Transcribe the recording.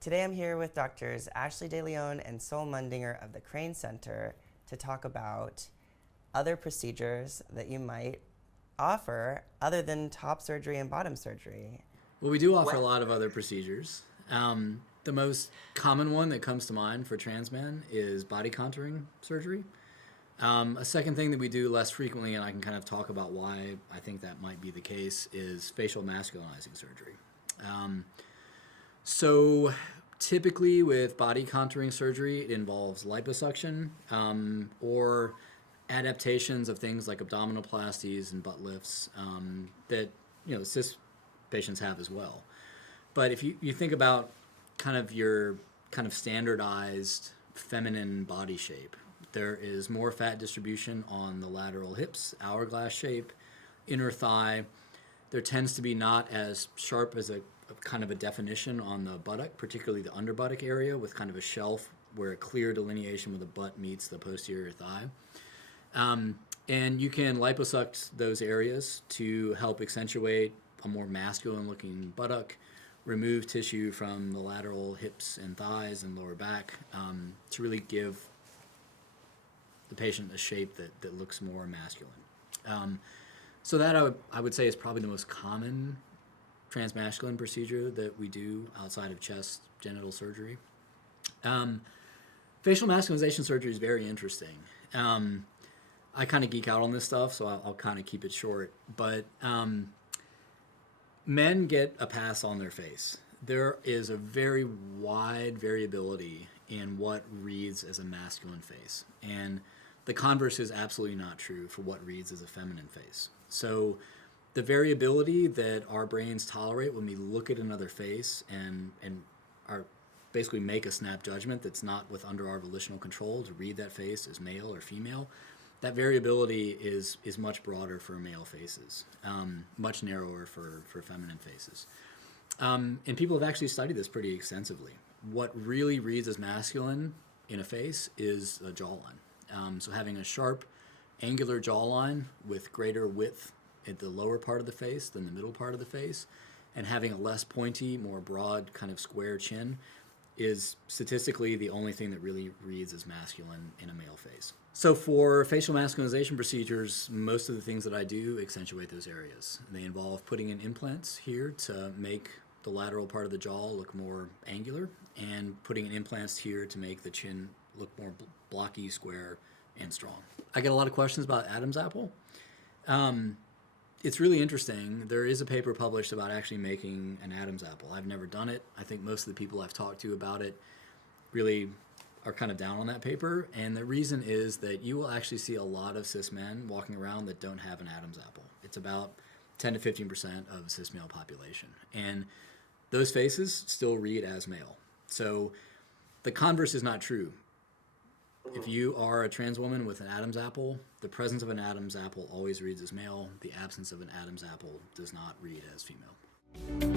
Today I'm here with Doctors Ashley DeLeon and Sol Mundinger of the Crane Center to talk about other procedures that you might offer other than top surgery and bottom surgery. Well, we do offer a lot of other procedures. The most common one that comes to mind for trans men is body contouring surgery. A second thing that we do less frequently, and I can kind of talk about why I think that might be the case, is facial masculinizing surgery. So typically with body contouring surgery, it involves liposuction or adaptations of things like abdominoplasties and butt lifts that cis patients have as well. But if you think about kind of your kind of standardized feminine body shape, there is more fat distribution on the lateral hips, hourglass shape, inner thigh. There tends to be not as sharp as a kind of a definition on the buttock, particularly the under buttock area, with kind of a shelf where a clear delineation where the butt meets the posterior thigh. And you can liposuct those areas to help accentuate a more masculine looking buttock, remove tissue from the lateral hips and thighs and lower back to really give the patient a shape that looks more masculine. So that I would say is probably the most common transmasculine procedure that we do outside of chest genital surgery. Facial masculinization surgery is very interesting. I kind of geek out on this stuff, so I'll kind of keep it short. But men get a pass on their face. There is a very wide variability in what reads as a masculine face. And the converse is absolutely not true for what reads as a feminine face. So the variability that our brains tolerate when we look at another face and are basically make a snap judgment that's not under our volitional control to read that face as male or female, that variability is much broader for male faces, much narrower for feminine faces. And people have actually studied this pretty extensively. What really reads as masculine in a face is a jawline. So having a sharp, angular jawline with greater width at the lower part of the face than the middle part of the face, and having a less pointy, more broad kind of square chin is statistically the only thing that really reads as masculine in a male face. So for facial masculinization procedures, most of the things that I do accentuate those areas. They involve putting in implants here to make the lateral part of the jaw look more angular, and putting in implants here to make the chin look more blocky, square, and strong. I get a lot of questions about Adam's apple. It's really interesting. There is a paper published about actually making an Adam's apple. I've never done it. I think most of the people I've talked to about it really are kind of down on that paper. And the reason is that you will actually see a lot of cis men walking around that don't have an Adam's apple. It's about 10 to 15% of the cis male population. And those faces still read as male. So the converse is not true. If you are a trans woman with an Adam's apple, the presence of an Adam's apple always reads as male. The absence of an Adam's apple does not read as female.